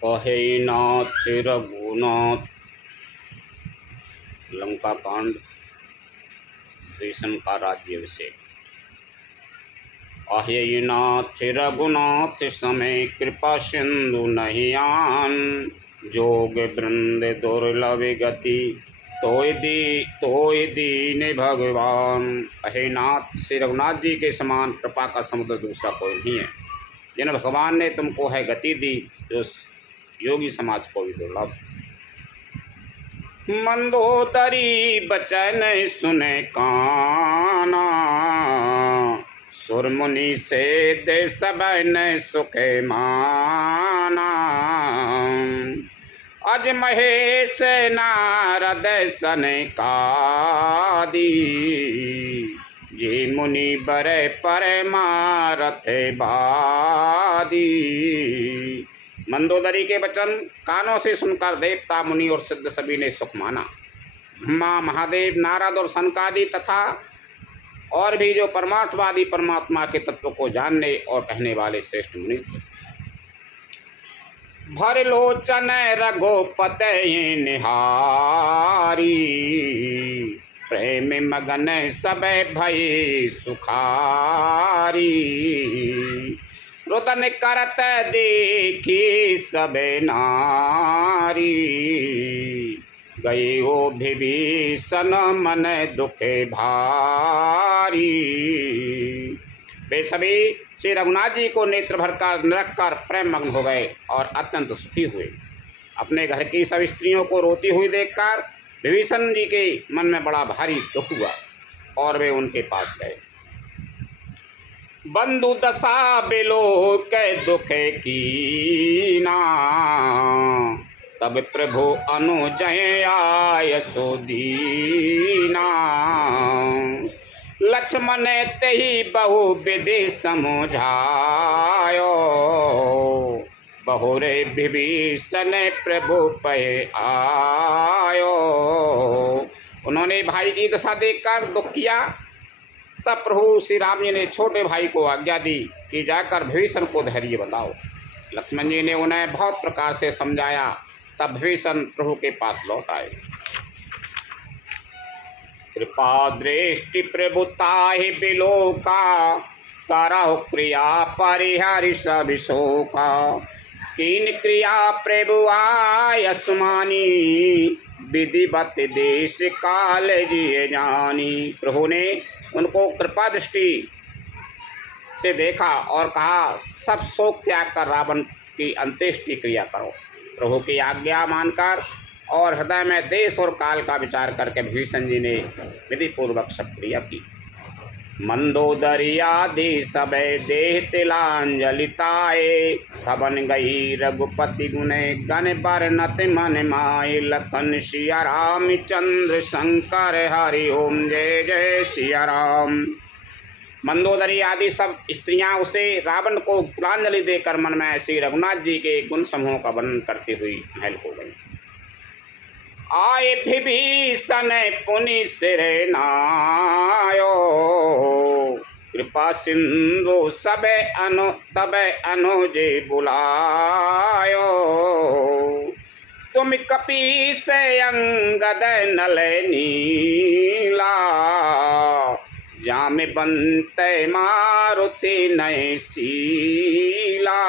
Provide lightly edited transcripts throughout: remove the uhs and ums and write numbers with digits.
कहे नाथ रघुनाथ। लंका कांड, भीषण का राज्याभिषेक। अहे नाथ रघुनाथ समय कृपा सिंधु नहीं आन। जोग वृंद दुर्लभ गति तोय दीन भगवान। अहे नाथ, श्री रघुनाथ जी के समान कृपा का समुद्र दूसरा कोई नहीं है। जिन भगवान ने तुमको है गति दी, जो योगी समाज को भी दुर्लभ। मंदोदरी बचन सुने काना। सुर मुनि से दे सब न सुखे माना। अज महेश नारद सन कादी। ये मुनि बरे पर मारथ बादी। मंदोदरी के वचन कानों से सुनकर देवता, मुनि और सिद्ध सभी ने सुख माना। ब्रह्मा, महादेव, नारद और सनकादि तथा और भी जो परमार्थवादी परमात्मा के तत्व को जानने और कहने वाले श्रेष्ठ मुनि थे। भर लोचन रघुपते निहारी। प्रेम मगन सब भय सुखारी। रुदन करत देखी सब नारी। गई हो विभीषण मन दुखे भारी। वे सभी श्री रघुनाथ जी को नेत्र भर कर निरख कर प्रेम मग्न हो गए और अत्यंत सुखी हुए। अपने घर की सब स्त्रियों को रोती हुई देखकर विभीषण जी के मन में बड़ा भारी दुख हुआ और वे उनके पास गए। बंधु दशा बिलो के दुखे कीना। तब प्रभु अनुजय आय सो दीना। लक्ष्मण तेहि बहु विधि समझायो। बहुरे विभीषण प्रभु पय आयो। उन्होंने भाई की दशा देखकर दुख किया। तब प्रभु श्री राम जी ने छोटे भाई को आज्ञा दी कि जाकर विभीषण को धैर्य बताओ। लक्ष्मण जी ने उन्हें बहुत प्रकार से समझाया। तब विभीषण प्रभु के पास लौट आए। कृपा दृष्टि प्रभुताहि बिलोका। करहु क्रिया परिहरि सब शोका। कीन क्रिया प्रभु आयसमानी। विधिवत देश काल जिय जानी। प्रभु ने उनको कृपा दृष्टि से देखा और कहा, सब शोक त्याग कर रावण की अंत्येष्टि क्रिया करो। प्रभु की आज्ञा मानकर और हृदय में देश और काल का विचार करके विभीषण जी ने विधि पूर्वक सब क्रिया की। मंदोदरी आदि सबे देह तिलांजलिताए। भवन गई रघुपति गुने गण बरनत मन माए। लखन सिया राम चंद्र शंकर हरि ओम जय जय सिया राम। मंदोदरी आदि सब स्त्रियां उसे रावण को तिलांजलि देकर मन में श्री रघुनाथ जी के गुण समूह का वर्णन करती हुई महल हो गई। आए विभीषण पुनि सिर नायो। कृपा सिंधु सबे तबे अनुजे बुलायो। तुम कपि से अंगद नल नीला। जाम बंते मारुति नय शीला।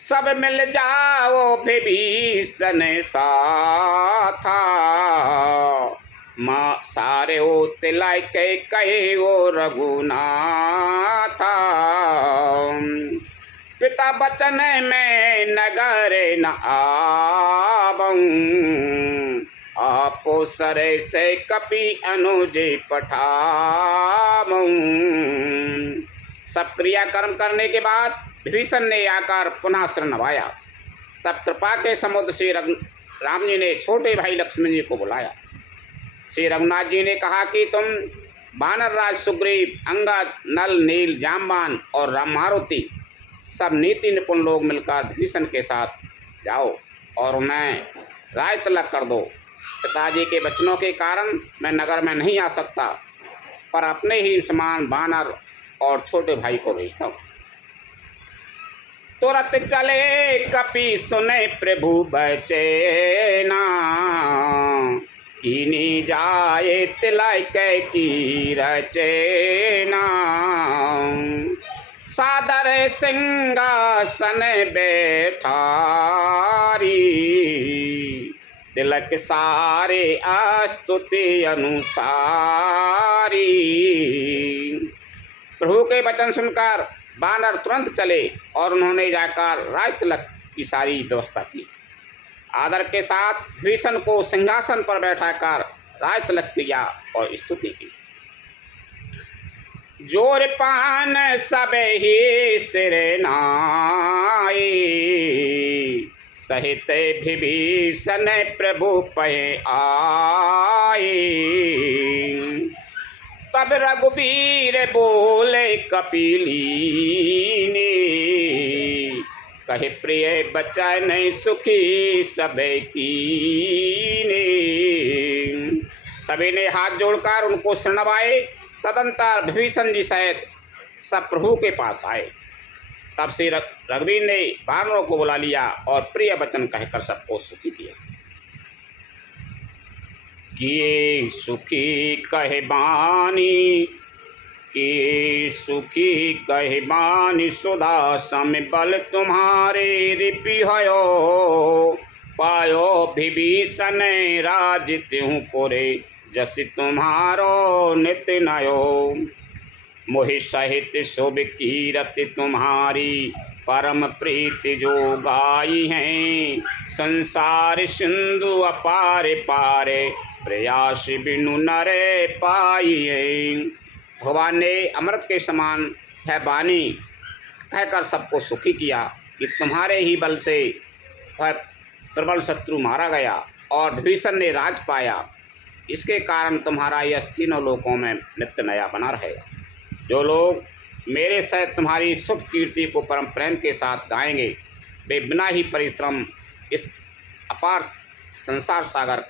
सब मिल जाओ विभीषण साथा। माँ सारे हो तिलाय के कहे वो रघुनाथा। पिता बचन में नगर न आवं। आपो सरे से कपि अनुजे पठावं। सब क्रिया कर्म करने के बाद विभीषण ने आकर पुनः शरण नवाया। तब कृपा के समुद्र श्री राम जी ने छोटे भाई लक्ष्मण जी को बुलाया। श्री रघुनाथ जी ने कहा कि तुम वानर राज सुग्रीव, अंगद, नल, नील, जामवान और राम मारुति सब नीति निपुण लोग मिलकर विभीषण के साथ जाओ और उन्हें राय तलक कर दो। पिताजी के वचनों के कारण मैं नगर में नहीं आ सकता, पर अपने ही समान वानर और छोटे भाई को भेजता हूँ। तुरत चले कपि सुने प्रभु बचेना, कीनी जाए तिलक की रचना। सादर सिंहासन बैठारी, तिलक सारे स्तुति अनुसारी। प्रभु के वचन सुनकर बानर तुरंत चले और उन्होंने जाकर राज तिलक की सारी व्यवस्था की। आदर के साथ भीषण को सिंहासन पर बैठाकर राज तिलक किया और स्तुति की। जोर पान सब ही सिर नाई, सहित विभीषण प्रभु पहे आए। तब रघुवीर बोले कपिली ने, कहे प्रिय बचन सुखी सब कीने। सभी ने हाथ जोड़कर उनको शरणवाए। तदंतर विभीषण जी सहित सब प्रभु के पास आए। तब से रघुवीर ने वानरों को बुला लिया और प्रिय वचन कहकर सबको सुखी किया। किए सुखी कहे बानी, किए सुखी कहे बानी, सुधा सम बल तुम्हारे रिपिहयो। पायो विभीषण राज त्यों पुरे, जस तुम्हारो नित्य नयो। मोहि सहित शुभ कीरति तुम्हारी, परम प्रीति जो गाई हैं। संसार सिंधु अपार पारे, प्रयास बिनु नरे पाइए। भगवान ने अमृत के समान है वाणी कहकर सबको सुखी किया कि तुम्हारे ही बल से वह प्रबल शत्रु मारा गया और विभीषण ने राज पाया। इसके कारण तुम्हारा यश तीनों लोकों में नित्य नया बना रहेगा। जो लोग मेरे सहित तुम्हारी शुभ कीर्ति को परम प्रेम के साथ गाएंगे, वे बिना ही परिश्रम इस अपार संसार सागर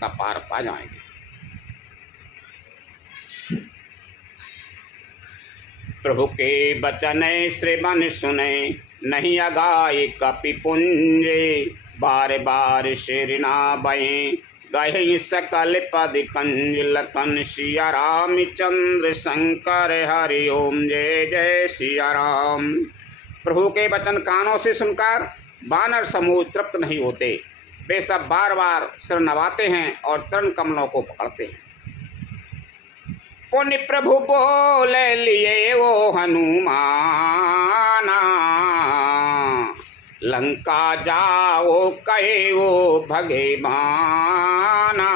का पार पा जाएंगे। प्रभु के बचन श्रवण सुने, नहीं अगाए कपि पुंजे। बार बार शिरना बये, गहे सकल पद कंज। लखन सिया रामचंद्र शंकर हरि ओम, जय जय सिया राम। प्रभु के वचन कानों से सुनकर वानर समूह तृप्त नहीं होते। वे सब बार बार सिर नवाते हैं और चरण कमलों को पकड़ते हैं। पुण्य प्रभु बोल लिए वो हनुमाना, लंका जाओ कहे वो भगवाना।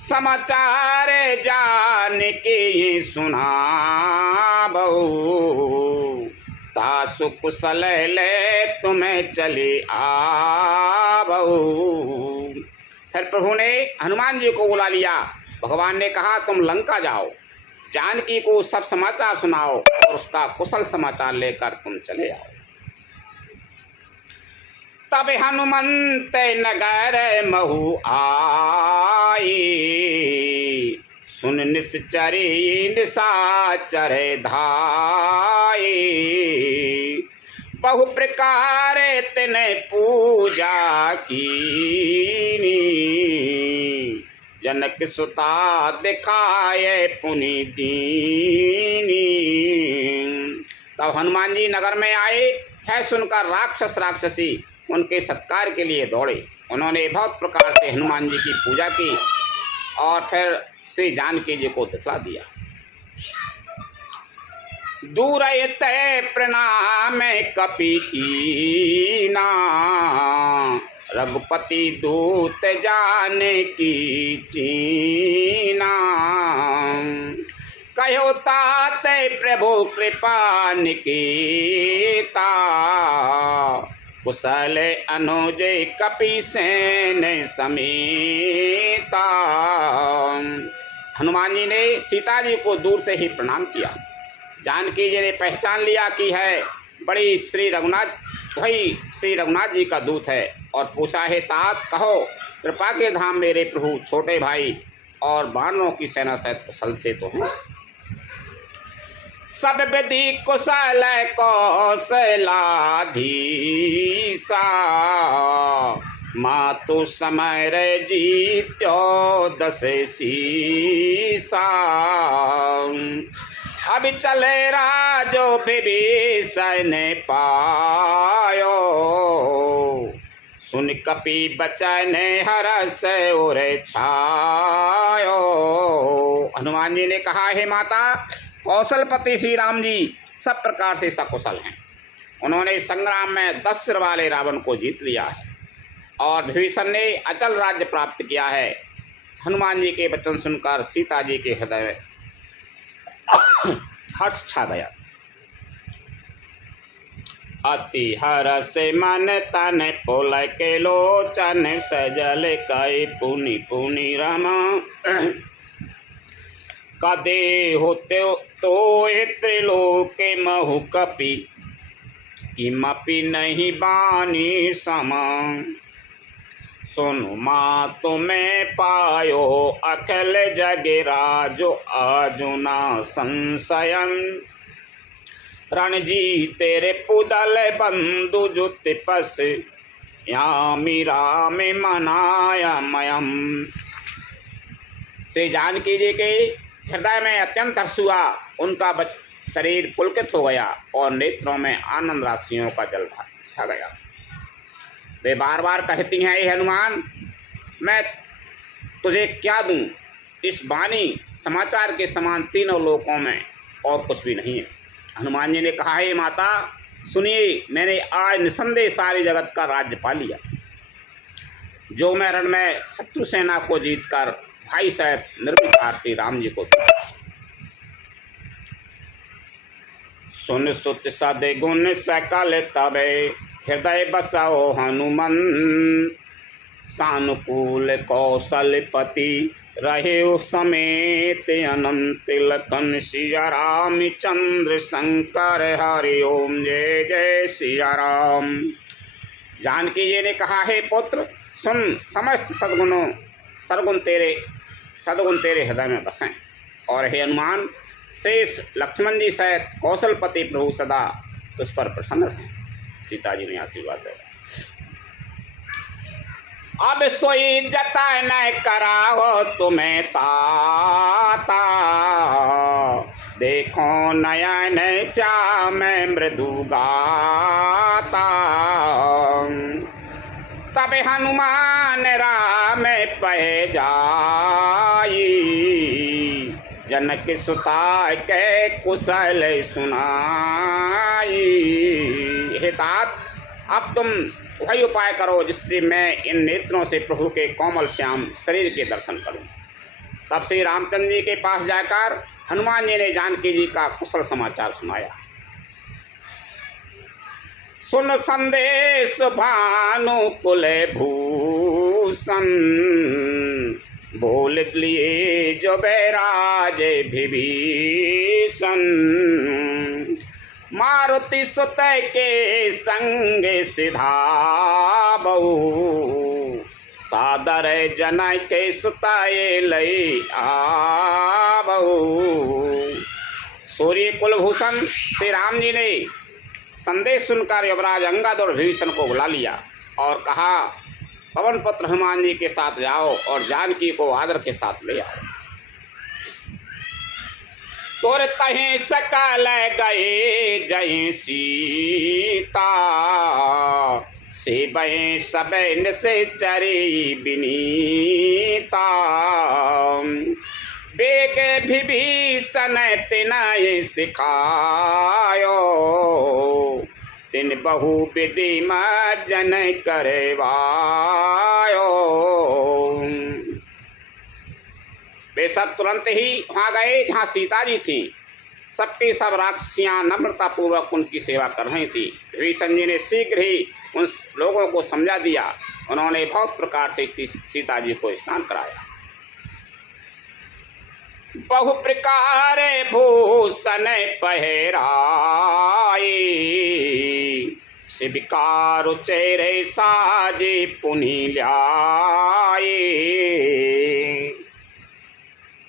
समाचार जान के सुना बहु, तासु कुशल ले तुम्हें चले आवो। फिर प्रभु ने हनुमान जी को बुला लिया। भगवान ने कहा, तुम लंका जाओ, जानकी को सब समाचार सुनाओ और उसका कुशल समाचार लेकर तुम चले आओ। तब हनुमंत नगर महु आए, सुन निश्चरी निशाचर धाये। बहु प्रकार तिने पूजा कीनी, जनक सुता दिखाए पुनि दीनी। तब हनुमान जी नगर में आए। है सुनकर राक्षस राक्षसी उनके सत्कार के लिए दौड़े। उन्होंने बहुत प्रकार से हनुमान जी की पूजा की और फिर श्री जानकी जी को दिखला दिया। दूर तय प्रणाम कपि कीना, रघुपति दूत जानकी चीना। कहो तात प्रभु कृपा निकेता, कुशल अनुज कपि सेन समेता। हनुमान जी ने सीता जी को दूर से ही प्रणाम किया। जानकी जी ने पहचान लिया कि है बड़ी श्री रघुनाथ जी का दूत है और पूछा, है तात कहो कृपा के धाम मेरे प्रभु छोटे भाई और वानरों की सेना सहित कुशल से तो हैं। सब विधि कुशल कौशलाधीसा, मातु समय रे जीत्यो दस सीसा। अब चले राजो विभीषण पायो, सुन कपि बचन हरस उर छायो। हनुमान जी ने कहा, हे माता, कौशलपति श्री राम जी सब प्रकार से सकुशल हैं। उन्होंने संग्राम में 10 सिर वाले रावण को जीत लिया है और विभीषण ने अचल राज्य प्राप्त किया है। हनुमान जी के वचन सुनकर सीता जी के हृदय में हर्ष छा गया। अति हरस मन तन पुलक लोचन, सजल कई पुनि पुनि रमा। कदे होते तो त्रिलोक महु कपि, किमपि नहीं बानी समा। सुनु माँ तुम्हें पायो अखिल जग राजो, आजुना संशयम। रणजीत तेरे पुदल बंधु जुत पस, यामी राम मनाया मयम। श्री जानकी जी के हृदय में अत्यंत हर्ष हुआ। उनका शरीर पुलकित हो गया और नेत्रों में आनंद राशियों का जल छा गया। वे बार बार कहती हैं, हे हनुमान, मैं तुझे क्या दूं? इस वाणी समाचार के समान तीनों लोकों में और कुछ भी नहीं है। हनुमान जी ने कहा, हे माता सुनिए, मैंने आज निसंदेह सारी जगत का राज्य पा लिया। जो मैं रण में शत्रु सेना को जीतकर भाई सहित निर्विकार श्री राम जी को दिया। सुन सुत सद गुण सकल तबे, हृदय बसाओ हनुमन। सानुकूल कौशलपति रहे समेत, अनंत लखन सिया राम चंद्र शंकर हरि ओम। जय जय सिया राम। जानकी जी ने कहा, हे पुत्र सुन, समस्त सदगुण तेरे हृदय में बसें। और हे हनुमान, शेष लक्ष्मण जी सहित कौशलपति प्रभु सदा उस पर प्रसन्न हैं। सीता जी ने आशीर्वाद दिया। अब सोई जतन कराओ तुम्हें ताता, देखो नयन श्याम मृदु गाता। तब हनुमान राम पह जाई, जनक सुता के कुशल सुनाई। हे तात, अब तुम वही उपाय करो जिससे मैं इन नेत्रों से प्रभु के कोमल श्याम शरीर के दर्शन करूं। तब श्री रामचंद्र जी के पास जाकर हनुमान जी ने जानकी जी का कुशल समाचार सुनाया। सुन संदेश भानुकुल भूषण, बोल लिए जो बैराज विभीषण। मारुति सुत के संग सिधाबऊ, सादर जनय के सुताए लई आबऊ। सूर्य कुलभूषण श्री राम जी ने संदेश सुनकर युवराज अंगद और विभीषण को बुला लिया और कहा, पवन पुत्र हनुमान जी के साथ जाओ और जानकी को आदर के साथ ले आओ। तोर तहें सकल गए जय सीता, से बहें सब से चरी बिनीता। बेग विभीषण तिनय सिखायो, तिन बहु विधि मज्जन करवायो। वे सब तुरंत ही वहाँ गए जहाँ सीता जी थी। सबकी सब राक्षसियाँ नम्रतापूर्वक उनकी सेवा कर रही थी। विभीषण जी ने शीघ्र ही उन लोगों को समझा दिया। उन्होंने बहुत प्रकार से सीता जी को स्नान कराया। बहु प्रकार भूषण पहराए, शिविकार चेहरे साजे पुनि ल्याए।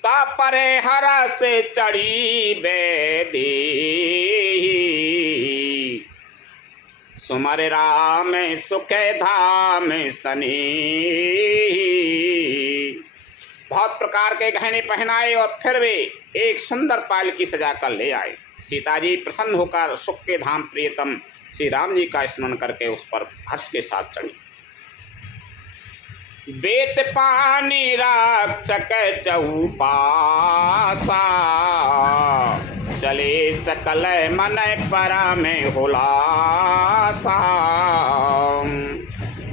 तापरे हर से चढ़ी बेदी, सुमर राम सुख धाम सनी। बहुत प्रकार के गहने पहनाए और फिर वे एक सुंदर पालकी सजा कर ले आए। सीता जी प्रसन्न होकर सुख के धाम प्रियतम श्री राम जी का स्मरण करके उस पर हर्ष के साथ चढ़ी। बेत पानी रक्षक चौपासा, चले सकल मन पर में हुलासा।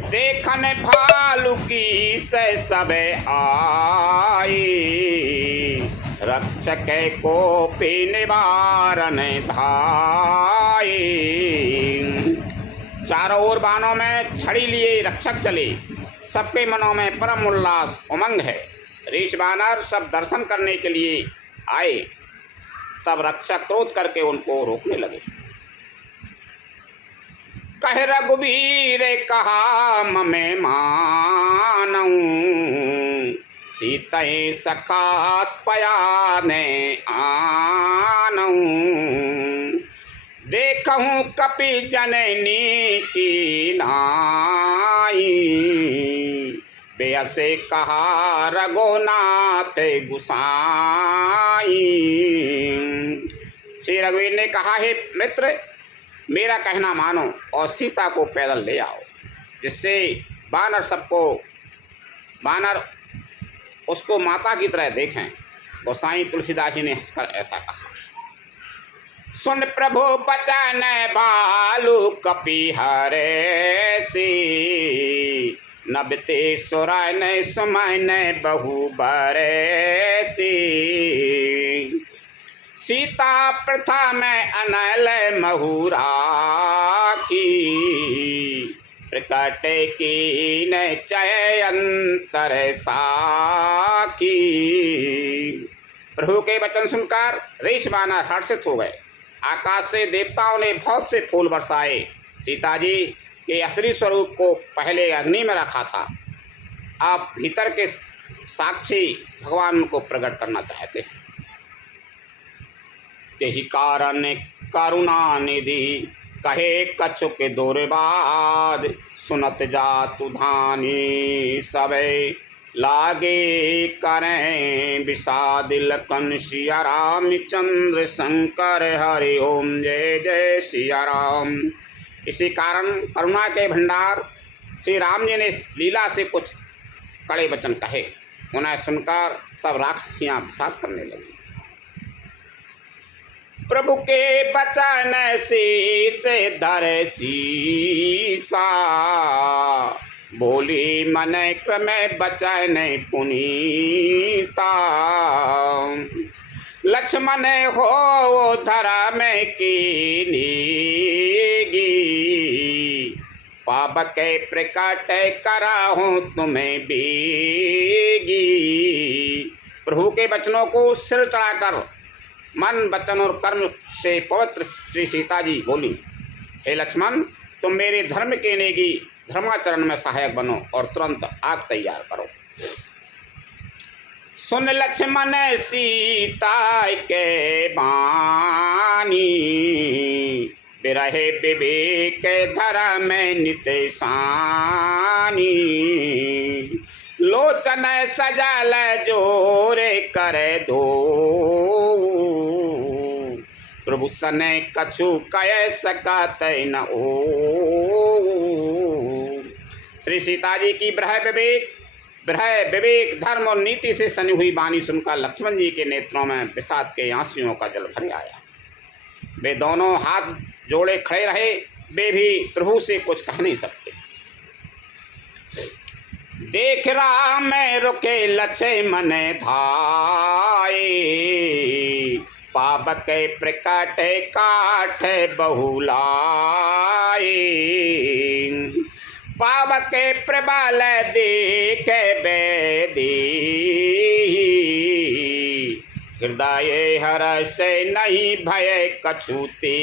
देखन भालू की से सब आई, रक्षक को पी निवारण धाई। चारों ओर बाणों में छड़ी लिए रक्षक चले, सबके मनों में परम उल्लास उमंग है। ऋषि बानर सब दर्शन करने के लिए आए, तब रक्षक क्रोध करके उनको रोकने लगे। कह रघुवीर कहा ममे मानऊं, सीतय सखास पयाने आनऊं। देखूं कपि जननी की नाई, बेअसे कहा रघुनाथ गुसाई। श्री रघुवीर ने कहा, हे मित्र, मेरा कहना मानो और सीता को पैदल ले आओ, जिससे बानर उसको माता की तरह देखें। गोसाई तुलसीदास जी ने हंसकर ऐसा कहा। सुन प्रभु बचन भालू कपि हरे सी, नबते सुरन सुमन बहु बरसी। सीता प्रथम अनल महुरा की, प्रकट की न चय अंतर साकी। प्रभु के वचन सुनकर ऋषि बानर हर्षित हो गए। आकाश से देवताओं ने बहुत से फूल बरसाए। सीता जी के असली स्वरूप को पहले अग्नि में रखा था, अब भीतर के साक्षी भगवान को प्रकट करना चाहते हैं। तेहि कारण करुणा निधि कहे कछुक दुर्बाद, सुनत जातु धानी सबे लागे करें विषाद। लखन सिया रामचंद्र शंकर हरि ओम जय जय सिया राम। इसी कारण करुणा के भंडार श्री राम जी ने लीला से कुछ कड़े वचन कहे। उन्हें सुनकर सब राक्षसियाँ विषाद करने लगी। प्रभु के बचन शीस धर सीसा, बोली मन क्रम बचन पुनीता। लक्ष्मण हो धर्म कीनीगी, पाप के प्रकट कराहूँ तुम्हें बीगी। प्रभु के वचनों को सिर चढ़ाकर मन वचन और कर्म से पवित्र श्री सीता जी बोली, हे लक्ष्मण, तुम मेरे धर्म के नेगी धर्माचरण में सहायक बनो और तुरंत आग तैयार करो। सुन लक्ष्मण सीता के बानी, बिरहे विवेक धर्म नित सानी। लोचन सजल जोरे कर दो, प्रभु सने कछु कह सकत न ओ। श्री सीता जी की ब्रह विवेक धर्म और नीति से सनी हुई वाणी सुनकर लक्ष्मण जी के नेत्रों में विषाद के आंसुओं का जल भर आया। वे दोनों हाथ जोड़े खड़े रहे। वे भी प्रभु से कुछ कह नहीं सकते। देख राम रुके लक्ष्मण धाये, पाप के प्रकट काठ बहुलाए। पाप के प्रबल देख बेदी, हृदय हर्ष नहीं भय कछुते।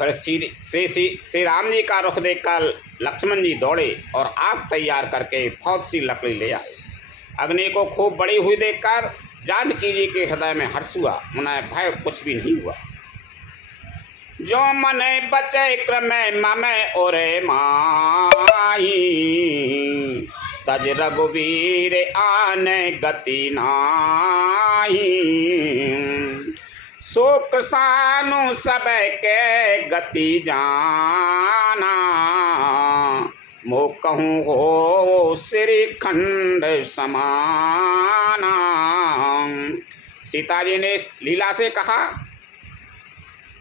फिर श्री राम जी का रुख देखकर लक्ष्मण जी दौड़े और आग तैयार करके बहुत सी लकड़ी ले आए। अग्नि को खूब बड़ी हुई देखकर जानकी जी के हृदय में हर्ष हुआ, उन्हें भय कुछ भी नहीं हुआ। जो मने बचे क्रमे ममे ओरे माही, तज रघुवीर आने गति नाही। शोक सानु सब के गति जाना, मो कहूँ हो श्री खंड समाना। सीता जी ने इस लीला से कहा,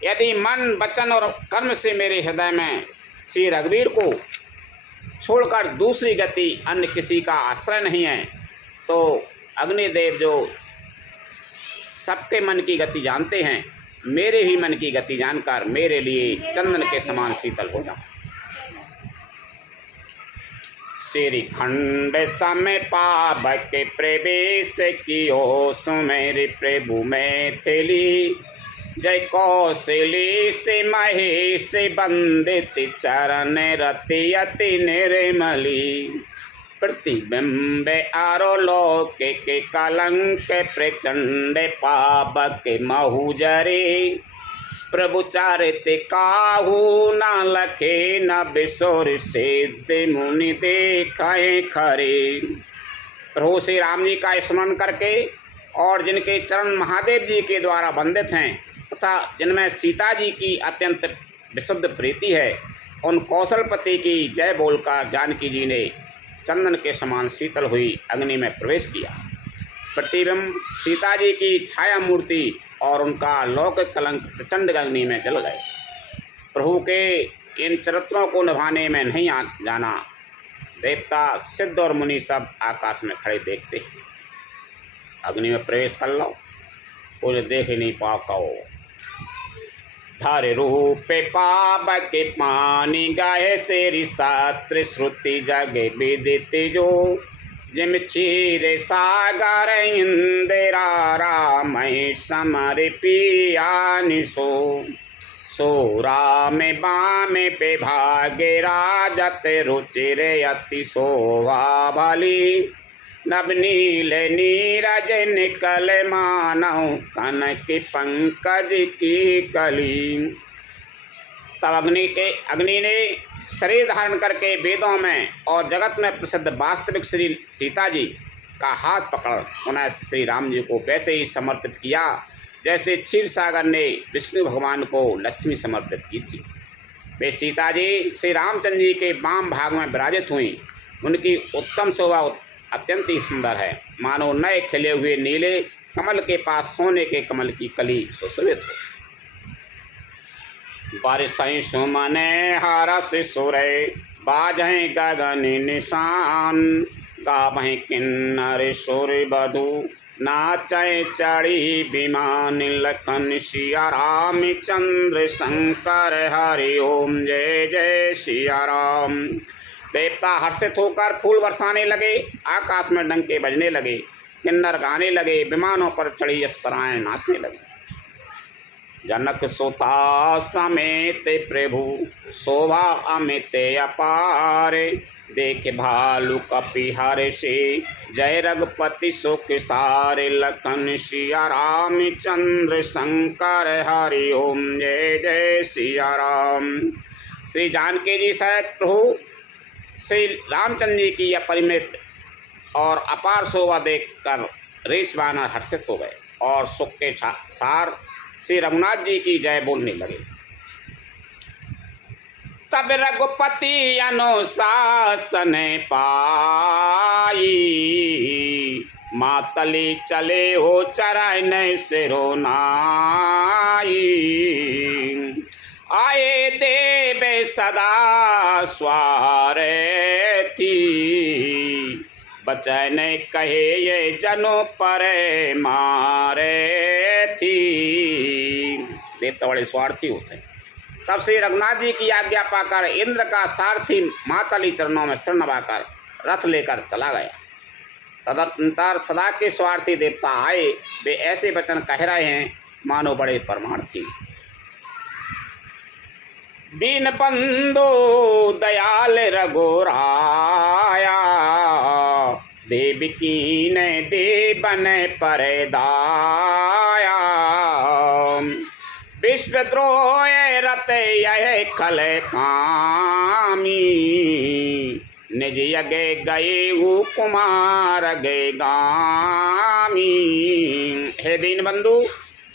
यदि मन वचन और कर्म से मेरे हृदय में श्री रघुवीर को छोड़कर दूसरी गति अन्य किसी का आश्रय नहीं है, तो अग्निदेव जो सबके मन की गति जानते हैं, मेरे भी मन की गति जानकर मेरे लिए चंदन के समान शीतल हो जाओ। श्री खंड समय पावक प्रवेश कियो, सुमेरि प्रभु मैथिली। जय कौशली से महेश बंदित, चरण रति अति निर्मली। प्रतिबिंब आरोलोक के कलंक, प्रचंड पावक महूजरे। प्रभु चारित काहू न लखे, न बिसोर सिद्ध मुनि देखाए खरे। प्रभु श्री राम जी का स्मरण करके और जिनके चरण महादेव जी के द्वारा वंदित हैं तथा जिनमें सीता जी की अत्यंत विशुद्ध प्रीति है, उन कौशलपति की जय बोलकर जानकी जी ने चंदन के समान शीतल हुई अग्नि में प्रवेश किया। प्रतिबिंब सीता जी की छाया मूर्ति और उनका लौकिक कलंक प्रचंड अग्नि में जल गए। प्रभु के इन चरित्रों को निभाने में नहीं जाना, देवता सिद्ध और मुनि सब आकाश में खड़े देखते हैं। अग्नि में प्रवेश कर लो, कुछ देख ही नहीं पाओ। धर रूप पावक पानी, गाहे शेरी शास्त्र श्रुति जगे विदित जो। जिम क्षीर सागर इंदिरा, राम समर पियानिसो। सो राम बाम पे भागे, राजत रुचिर अति शोभा भली। नवनील नीरज निकल मानव, कनक पंकज की कली। तब अग्नि ने शरीर धारण करके वेदों में और जगत में प्रसिद्ध वास्तविक श्री सीता जी का हाथ पकड़ उन्हें श्री राम जी को वैसे ही समर्पित किया जैसे क्षीर सागर ने विष्णु भगवान को लक्ष्मी समर्पित की थी। वे सीता जी श्री रामचंद्र जी के वाम भाग में विराजित हुई। उनकी उत्तम शोभा अत्यंत ही सुंदर है, मानो नए खिले हुए नीले कमल के पास सोने के कमल की कली सुशोभित हो। बारिशें सुमने हरस सुरै, बाजहें गगन निशान। गावहें किन्नर सुर बधु, नाचै चढ़ी विमान। लखन सिया राम चंद्र शंकर, हरि ओम जय जय सिया राम। देवता हर्षित होकर फूल बरसाने लगे, आकाश में डंके बजने लगे, किन्नर गाने लगे, विमानों पर चढ़ी अप्सराएं नाचने लगी। जनक सुता समेत प्रभु, शोभा अमित अपार। देख भालु कपिहर से, जय रघुपति सुख सारे। लखन सिया राम चंद्र शंकर, हरि ओम जय जय सिया राम। श्री जानकी जी सहित प्रभु श्री रामचंद्र जी की अपरिमित और अपार शोभा देखकर ऋषि वानर हर्षित हो गए और सुख के सार श्री रघुनाथ जी की जय बोलने लगे। तब रघुपति अनुशासन पाई, मातली चले हो चरण सिरो नाई। आए देव सदा स्वारे थी, बचन कहे ये जनो पर मारे थी। देवता बड़े स्वार्थी होते हैं। तब श्री रघुनाथ जी की आज्ञा पाकर इंद्र का सारथी मातली चरणों में सिर नवाकर रथ लेकर चला गया। तदनंतर सदा के स्वार्थी देवता आए, वे ऐसे वचन कह रहे हैं मानो बड़े परमार्थी। दीन बंधु दयाल रघुराया, देवकी ने देवन पर दाया। विश्वद्रोह रत यह खल कामी, निज यगे गए वो कुमार गए गामी। हे दीन बंधु,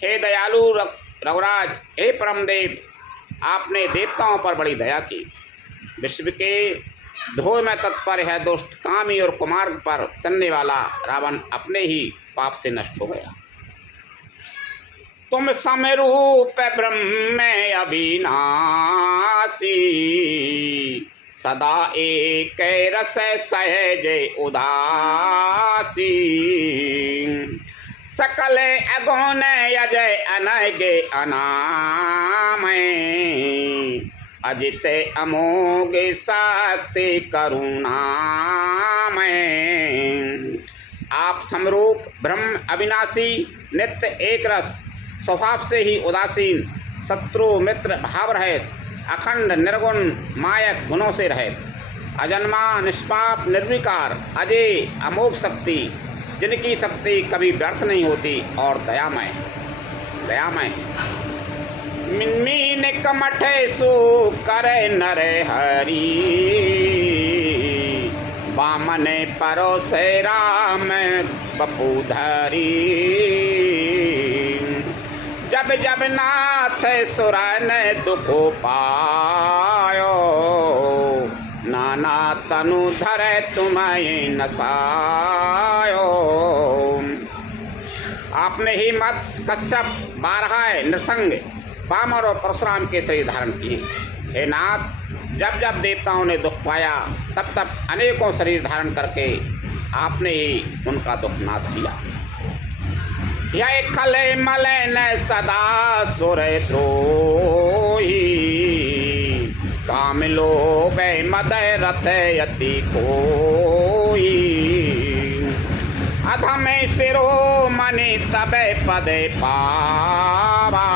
हे दयालु रघुराज, हे परमदेव, आपने देवताओं पर बड़ी दया की। विश्व के द्रोह में तत्पर है दुष्ट कामी और कुमार्ग पर चलने वाला रावण अपने ही पाप से नष्ट हो गया। तुम समरूप ब्रह्म अविनाशी, सदा एक रस सहज उदासी। सकल अगुण अजय अनगे अनामय, अजित अमोघ शक्ति करुणामय। आप समरूप ब्रह्म अविनाशी, नित्य एक रस, स्वभाव से ही उदासीन, शत्रु मित्र भाव रहित, अखंड निर्गुण मायक गुणों से रहित, अजन्मा निष्पाप निर्विकार, अजय अमोघ शक्ति, जिनकी शक्ति कभी व्यर्थ नहीं होती, और दयामय दयामय। मीन कमठ सो कर नर हरि, बामन परोसे राम बपुधरी। जब जब नाथ सुरन दुख पायो, नाना तनु धरे तुम्हें नसायो। आपने ही मत्स्य, कश्यप, बारहाय, नृसंग, वामन और परशुराम के शरीर धारण किए। हे नाथ, जब जब देवताओं ने दुख पाया, तब तब अनेकों शरीर धारण करके आपने ही उनका दुख नाश किया। यह खले मलन सदा सुर द्रोही, काम लोभ मद रथ यति कोई। अधम शिरोमणि तब पद पावा,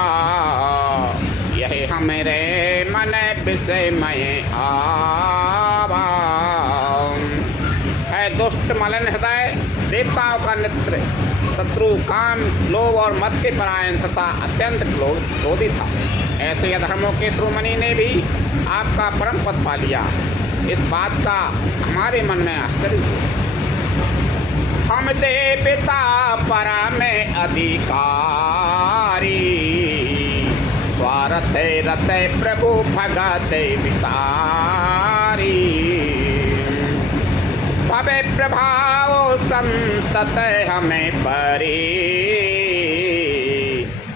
यही हमरे मन विषमय आवा। है दुष्ट मलन हृदय, देवताओं का नेत्र, शत्रु, काम, लोभ और मद के परायण तथा अत्यंत क्रोधी था। ऐसे अधर्मों के शिरोमणि ने भी आपका परम पद पा लिया। इस बात का हमारे मन में आश्चर्य हुआ। हम देवता परम अधिकारी, स्वार्थ रत प्रभु भगत विसारी। भवे प्रभाव संतत हमें परे,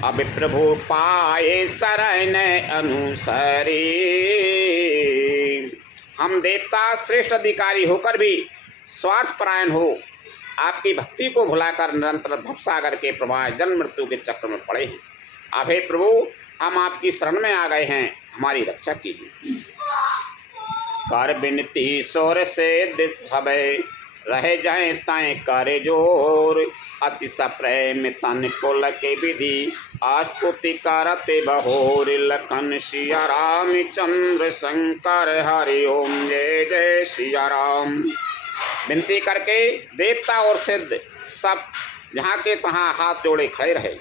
अब प्रभु पाए शरण अनुसरे। हम देवता श्रेष्ठ अधिकारी होकर भी स्वार्थपरायण हो आपकी भक्ति को भुलाकर निरंतर भवसागर के प्रवाह जन्म मृत्यु के चक्र में पड़े हैं। अब हे प्रभु, हम आपकी शरण में आ गए हैं, हमारी रक्षा कीजिए। कर बिनती सोर से दिखबे, रह जाए ताए करे जोर। अति सप्रेम तन कुल के विधि, आस्तुति करते बहोर। लखन सिया राम चंद्र शंकर, हरि ओम जय जय सिया राम। विनती करके देवता और सिद्ध सब जहाँ के तहाँ हाथ जोड़े खड़े रहे।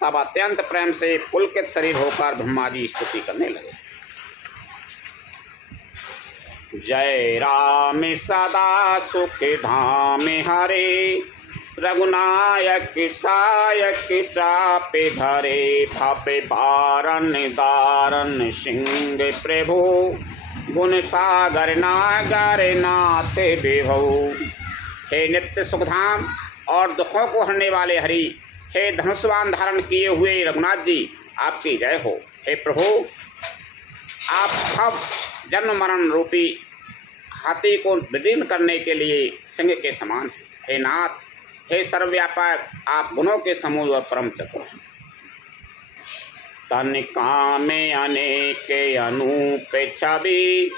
तब अत्यंत प्रेम से पुलकित शरीर होकर ब्रह्मा जी स्तुति करने लगे। जय राम सदा सुख धाम हरे, रघुनायक सायक चापे धरे। भापे बारन दारन सिंह प्रभु, गुण सागर नागर नाथ विभु। हे नित्य सुखधाम और दुखों को हरने वाले हरि, हे धनुष्वान धारण किए हुए रघुनाथ जी, आपकी जय हो। हे प्रभु, आप अब जन्म मरण रूपी हाथी को विदीर्ण करने के लिए सिंह के समान हैं। हे नाथ, हे सर्वव्यापक, आप गुणों के समूह और परम चतुर हैं। तन काम अनेक अनूप छवि,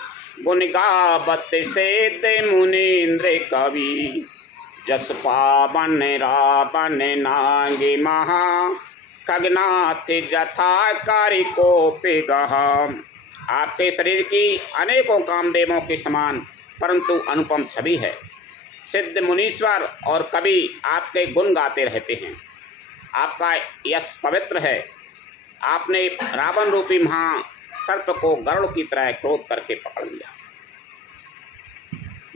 गुण गावत सेत मुनीन्द्र कवि। जस पावन रावण नागे महा, खगनाथ जथा करि कोपि गहा। आपके शरीर की अनेकों कामदेवों के समान परंतु अनुपम छवि है। सिद्ध मुनीश्वर और कवि आपके गुण गाते रहते हैं। आपका यश पवित्र है। आपने रावण रूपी महा सर्प को गरुड़ की तरह क्रोध करके पकड़ लिया।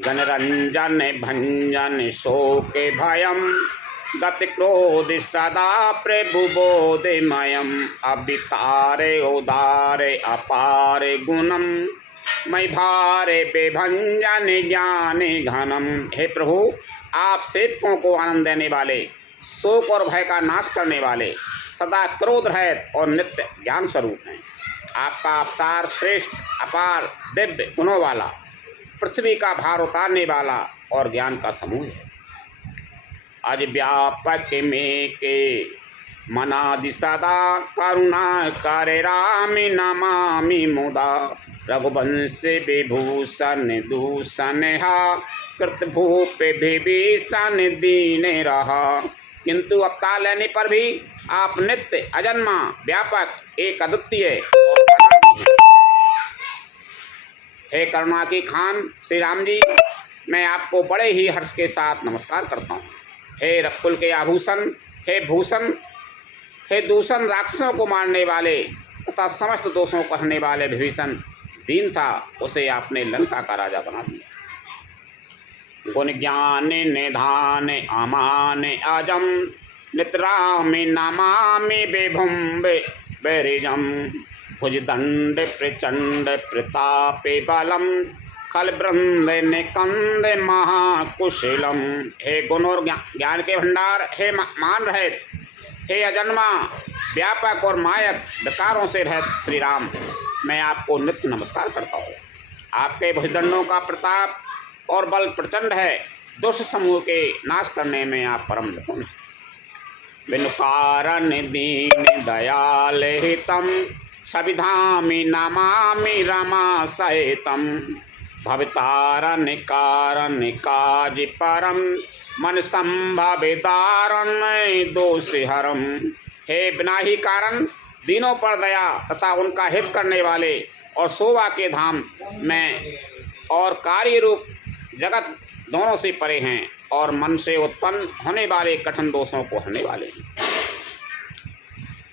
जनरंजन भंजन शोक भयम गति क्रोध सदा प्रभु बोधमयम अवितारे उदारे अपारे गुणम मई भारे बेभंजन ज्ञान घनम। हे प्रभु, आप सेवकों को आनंद देने वाले, शोक और भय का नाश करने वाले, सदा क्रोध रहित और नित्य ज्ञान स्वरूप हैं। आपका अवतार श्रेष्ठ, अपार, दिव्य गुणों वाला, पृथ्वी का भार उतारने वाला और ज्ञान का समूह है। अज व्यापक में के मनादि सदा करुणा करे राम नमामि मुदा रघुवंश विभूषण दूषण हा कृत भूप विभीषण दीन रहा। किंतु अवतार लेने पर भी आप नित्य, अजन्मा, व्यापक, एक अद्वितीय और अनादि हैं। हे करुणा की खान श्री राम जी, मैं आपको बड़े ही हर्ष के साथ नमस्कार करता हूँ। हे रकुल के आभूषण, हे भूषण, हे दूषण राक्षसों को मारने वाले तथा समस्त दोषों को हरने वाले विभीषण दीन था, उसे आपने लंका का राजा बना दिया। गुण ज्ञान निधान अमान अजम नितराम नमामि विभुम बेरिजम भुजदंड प्रचंड प्रतापे बलम खल वृंद निकंद महाकुशलम। हे गुण और ज्ञान के भंडार, हे मान रहित, हे अजन्मा, व्यापक और मायक, विकारों से रहित श्री राम, मैं आपको नित्य नमस्कार करता हूँ। आपके भुजदंडों का प्रताप और बल प्रचंड है। दुष्ट समूह के नाश करने में आप परम निपुण हैं। बिनु कारण दीन दयाल हितम सविधामि नमामि रमा सहितम भवतारण कारण काज परम मन संभवितारण दोष हरम। हे बिना ही कारण दीनों पर दया तथा उनका हित करने वाले और शोभा के धाम में और कार्य रूप जगत दोनों से परे हैं और मन से उत्पन्न होने वाले कठिन दोषों को हरने वाले हैं।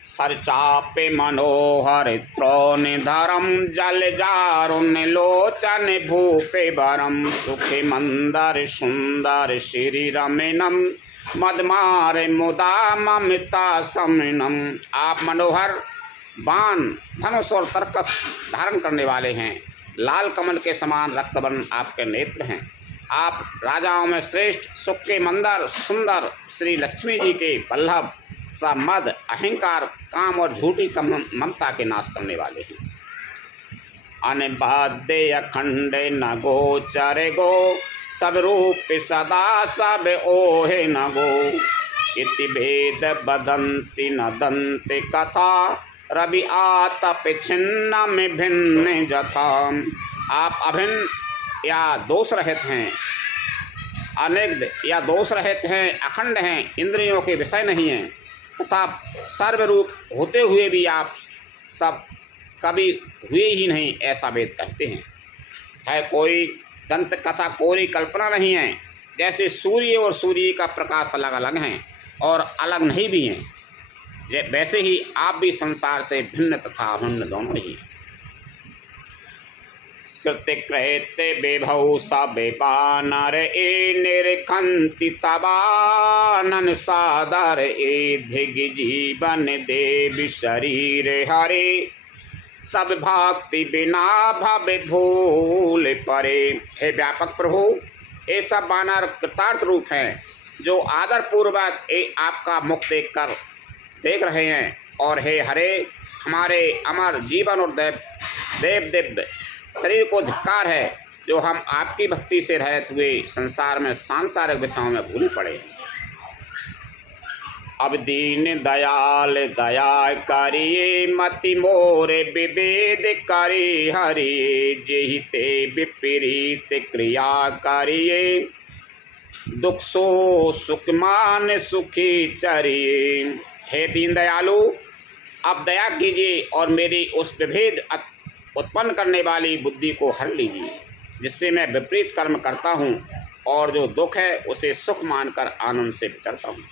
सरचापे मनोहर त्रोण धरम जल जारुण लोचन भूपे बरम सुखे मंदर सुंदर श्री रमनम मदमार मुदा ममता समनम। आप मनोहर बाण, धनुष और तरकस धारण करने वाले हैं। लाल कमल के समान रक्तवर्ण आपके नेत्र हैं। आप राजाओं में श्रेष्ठ, सुख के मंदर सुंदर श्री लक्ष्मी जी के वल्लभ सा मद, अहंकार, काम और झूठी ममता के नाश करने वाले हैं। अनबाध्य अखंड न गोचर गो सब रूप सदा सब ओहे न गो इति भेद बदंती न दंत कथा रवि आतप छिन्न में भिन्न जथा। आप अभिन्न या दोष रहित हैं, अनिग्ध या दोष रहित हैं, अखंड हैं, इंद्रियों के विषय नहीं हैं तथा सर्वरूप होते हुए भी आप सब कभी हुए ही नहीं, ऐसा वेद कहते हैं। है कोई दंत कथा कोरी कल्पना नहीं है। जैसे सूर्य और सूर्य का प्रकाश अलग अलग हैं और अलग नहीं भी हैं, वैसे ही आप भी संसार से भिन्न तथा अभिन्न दोनों ही हैं। कृत्य कृत्य विभौ सब बानर ए निरखंति तबानन सादर ए धिग जीवन देव शरीर हरे सब भक्ति बिना भव भूल परे। हे व्यापक प्रभु, ये सब बानर कृतार्थ रूप हैं जो आदर पूर्वक आपका मुख देख रहे हैं। और हे हरे, हमारे अमर जीवन और देव दिव्य शरीर को धिक्कार है जो हम आपकी भक्ति से रहित हुए संसार में सांसारिक विषयों में भूल पड़े। अब दीन दयाल दया करिए मति मोरे विभेद करी हरिये जेहि ते विपरीत क्रिया करिए दुख सो सुखमान सुखी चरिए। हे दीन दयालु, अब दया कीजिए और मेरी उस विभेद उत्पन्न करने वाली बुद्धि को हर लीजिए, जिससे मैं विपरीत कर्म करता हूँ और जो दुख है उसे सुख मानकर आनंद से विचरता हूँ।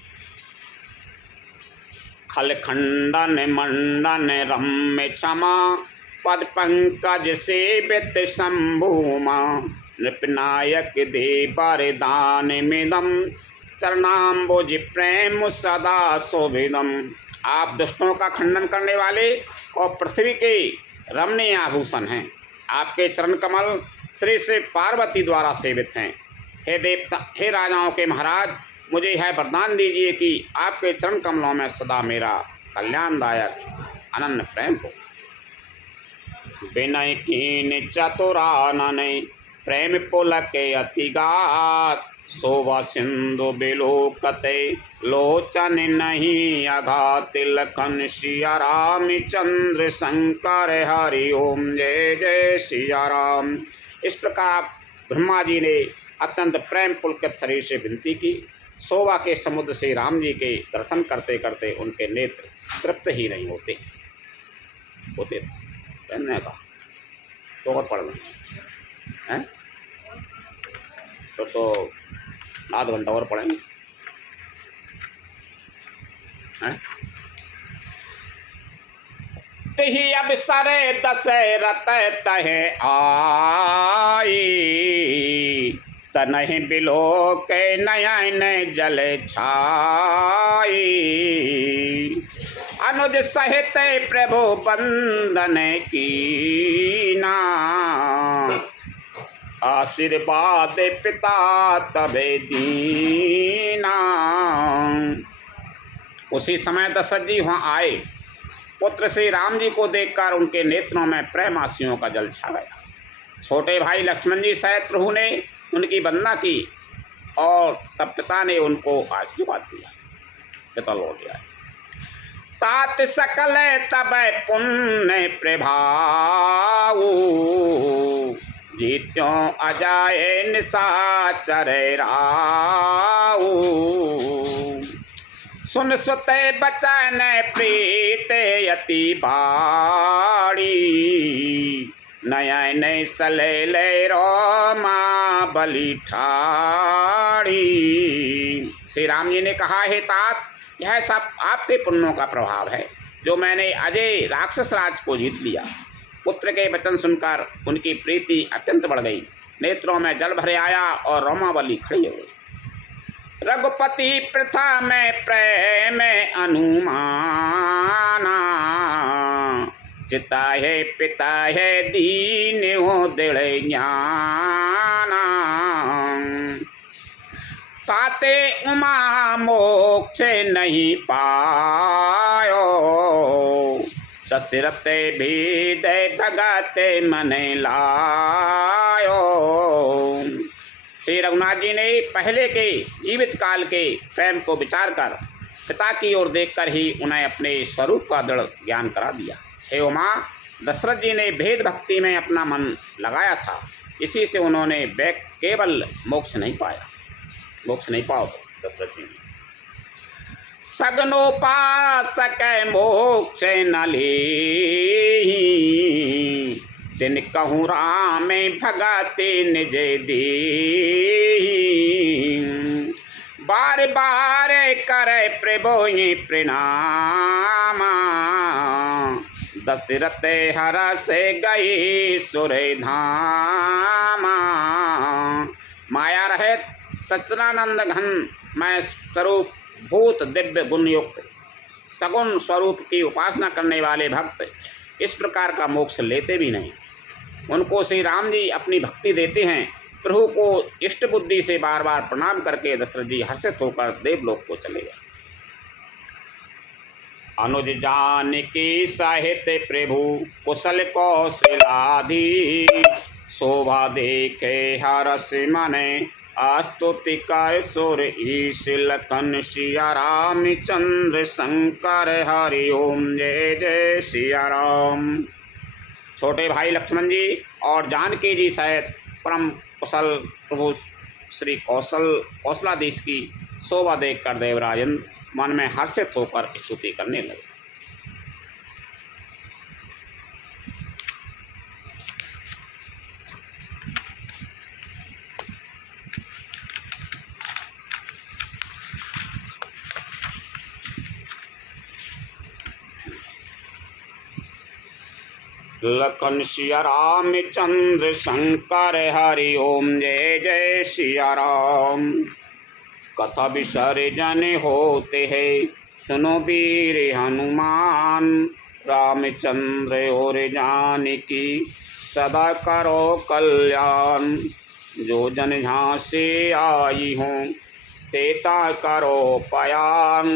खल खंडन मंडन रम्य क्षमा पद पंकज सेवित शंभुमा नृपनायक दे वरदान मिदम चरणाम्बुज प्रेम सदा शोभिदम। आप दुष्टों का खंडन करने वाले और पृथ्वी के रमणीय आभूषण हैं। आपके चरण कमल श्री से पार्वती द्वारा सेवित हैं। हे देवता, हे राजाओं के महाराज, मुझे यह वरदान दीजिए कि आपके चरण कमलों में सदा मेरा कल्याणदायक अनन्य प्रेम हो। विनय कीन चतुरानन प्रेम पुलक अतिगात शोभा सिंधु बिलोकते लोचन नहीं अघात लखन सिया राम चंद्र शंकर हरि ओम जय जय सिया राम। इस प्रकार ब्रह्मा जी ने अत्यंत प्रेम पुलकित शरीर से विनती की। शोभा के समुद्र से राम जी के दर्शन करते करते उनके नेत्र तृप्त ही नहीं होते कहने का तो और पढ़ हैं तो आधा घंटा और पढ़ेंगे हैं। तही अब सरे दशरथ तहे आई तनहि बिलो के नयन जल छाई अनुज सहित प्रभु बंदन कीना आशीर्वाद पिता तबे दीना। उसी समय दशरथ जी वहाँ आए। पुत्र श्री राम जी को देखकर उनके नेत्रों में प्रेम आंसुओं का जल छा गया। छोटे भाई लक्ष्मण जी सहित प्रभु ने उनकी वंदना की और तब पिता ने उनको आशीर्वाद दिया। पिता लौट आए। तात सकल तब पुण्य प्रभाऊ जीत्यों अजाय निशाचर राऊ सुन सुते बचन प्रीत यति बाड़ी नयन सलेल रोमा बलि ठाड़ी। श्री राम जी ने कहा, हे तात, यह सब आपके पुण्यों का प्रभाव है जो मैंने अजय राक्षस राज को जीत लिया। पुत्र के वचन सुनकर उनकी प्रीति अत्यंत बढ़ गई। नेत्रों में जल भरे आया और रोमावली खड़ी हो गई। रघुपति प्रथा में प्रेम अनुमाना चिता है पिता है दीन हो दृढ़ ज्ञाना ताते उमा मोक्ष नहीं पायो दशरथ भेद भगत मन लायो। श्री रघुनाथ जी ने पहले के जीवित काल के प्रेम को विचार कर पिता की ओर देखकर ही उन्हें अपने स्वरूप का दृढ़ ज्ञान करा दिया। हे उमा, दशरथ जी ने भेद भक्ति में अपना मन लगाया था, इसी से उन्होंने केवल मोक्ष नहीं पाया। मोक्ष नहीं पाओ दशरथ जी ने सगनोपासक मोक्ष न ले तिन कहूँ राम भगते निज दे बार बार करे प्रभु प्रणामा दशरथ हर से गई सुर धामा। माया रहित सच्चिदानंद घन मैं स्वरूप भूत दिव्य गुण युक्त सगुण स्वरूप की उपासना करने वाले भक्त इस प्रकार का मोक्ष लेते भी नहीं। उनको श्री राम जी अपनी भक्ति देते हैं। प्रभु को इष्ट बुद्धि से बार बार प्रणाम करके दशरथ जी हर्षित होकर देवलोक को चले गए। अनुज जान की साहित्य प्रभु कुशल कौशलाधि शोभा देखे हरस मने स्तुति कर सुर ईश लखन सिया राम चंद्र शंकर हरि ओम जय जय सिया राम। छोटे भाई लक्ष्मण जी और जानकी जी सहित परम कुशल प्रभु श्री कौशलाधीश की शोभा देखकर देवराजन मन में हर्षित होकर स्तुति करने लगे। लखन सिया रामचंद्र शंकर हरि ओम जय जय सिया राम। कथा विसर्जन होते हैं सुनो वीर हनुमान, रामचंद्र और जानकी सदा करो कल्याण। जो जन यहाँ से आई हूँ तेता करो पयान,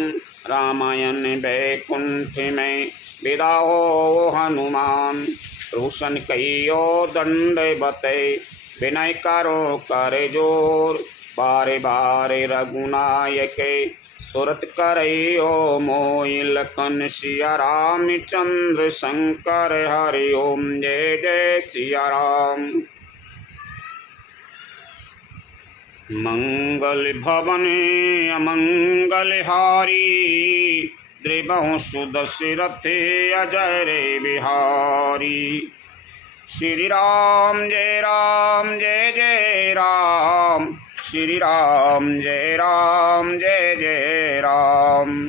रामायण बैकुंठ में विदा हो हनुमान। रोशन कहियो दंड बते विनय करो कर जोर, बारे बारे रघुनायक सुरत करियो मोहि। लखन सिया रामचंद्र शंकर हरि ओम जय जय सिया राम। मंगल भवन अमंगल हारी, द्रिबहु सुदशरथ अजय रे बिहारी। श्री राम जय जय राम, श्री राम जय जय राम।